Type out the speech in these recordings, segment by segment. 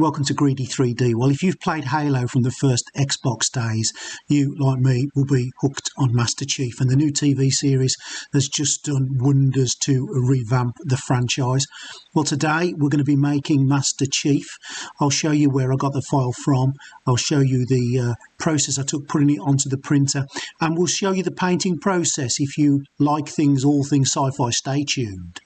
Welcome to Greedy 3D. Well, if you've played Halo from the first Xbox days, you, like me, will be hooked on Master Chief, and the new TV series has just done wonders to revamp the franchise. Well, today we're going to be making Master Chief. I'll show you where I got the file from. I'll show you the process I took putting it onto the printer, and we'll show you the painting process. If you like all things sci-fi, stay tuned.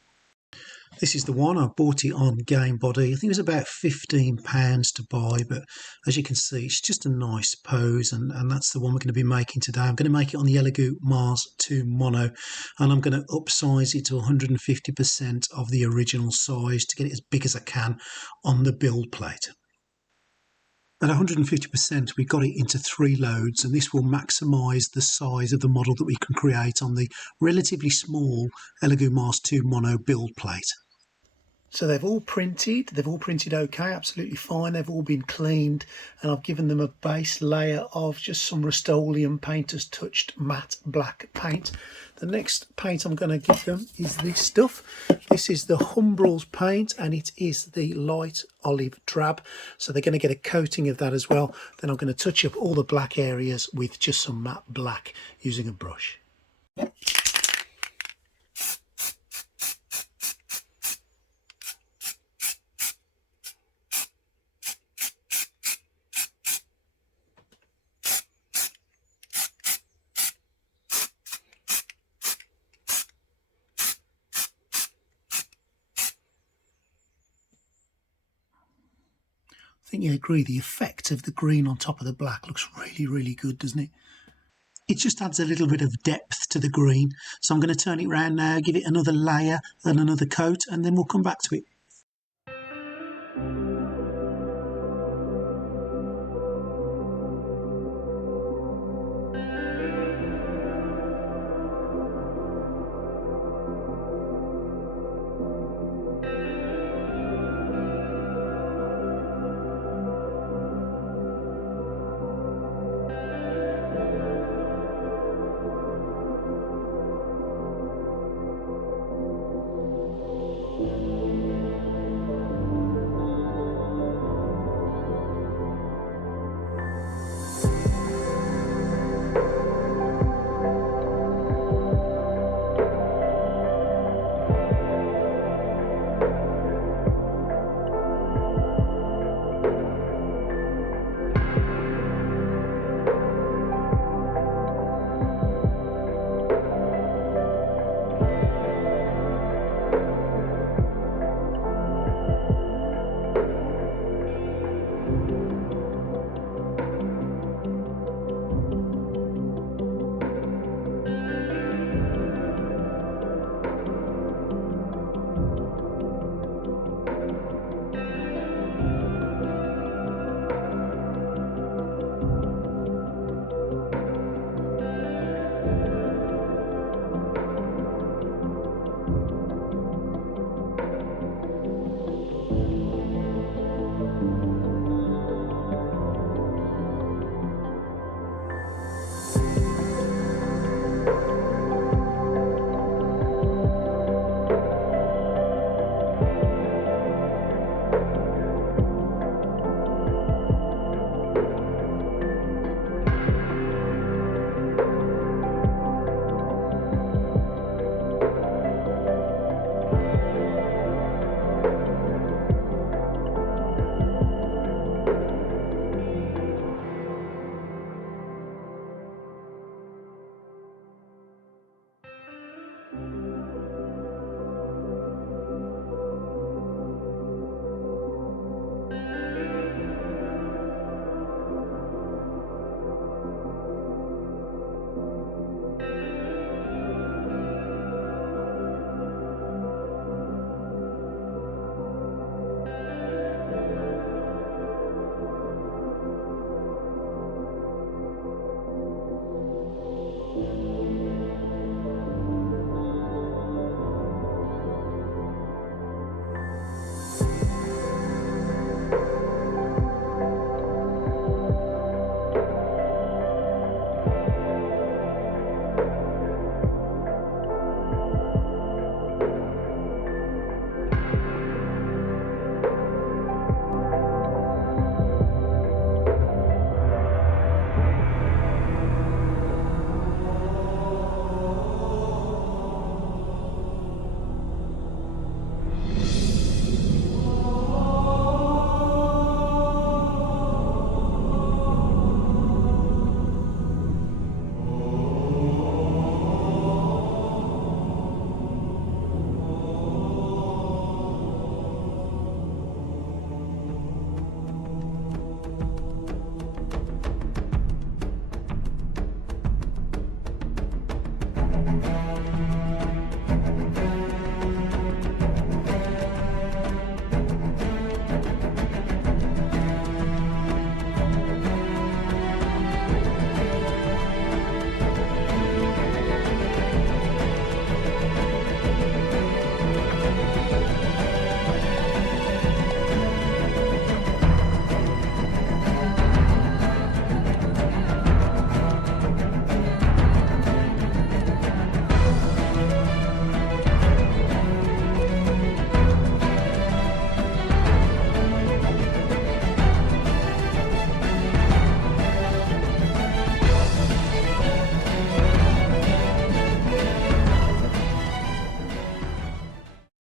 This is the one. I bought it on Game Body. I think it was about £15 to buy, but as you can see, it's just a nice pose, and that's the one we're going to be making today. I'm going to make it on the Elegoo Mars 2 Mono, and I'm going to upsize it to 150% of the original size to get it as big as I can on the build plate. At 150%, we got it into 3 loads, and this will maximise the size of the model that we can create on the relatively small Elegoo Mars 2 Mono build plate. So they've all printed okay, absolutely fine. They've all been cleaned, and I've given them a base layer of just some Rust-Oleum Painter's Touched matte black paint. The next paint I'm going to give them is this stuff. This is the Humbrol's paint, and it is the light olive drab. So they're going to get a coating of that as well. Then I'm going to touch up all the black areas with just some matte black using a brush. I think you agree, the effect of the green on top of the black looks really, really good, doesn't it? It just adds a little bit of depth to the green. So I'm going to turn it around now, give it another layer and another coat, and then we'll come back to it.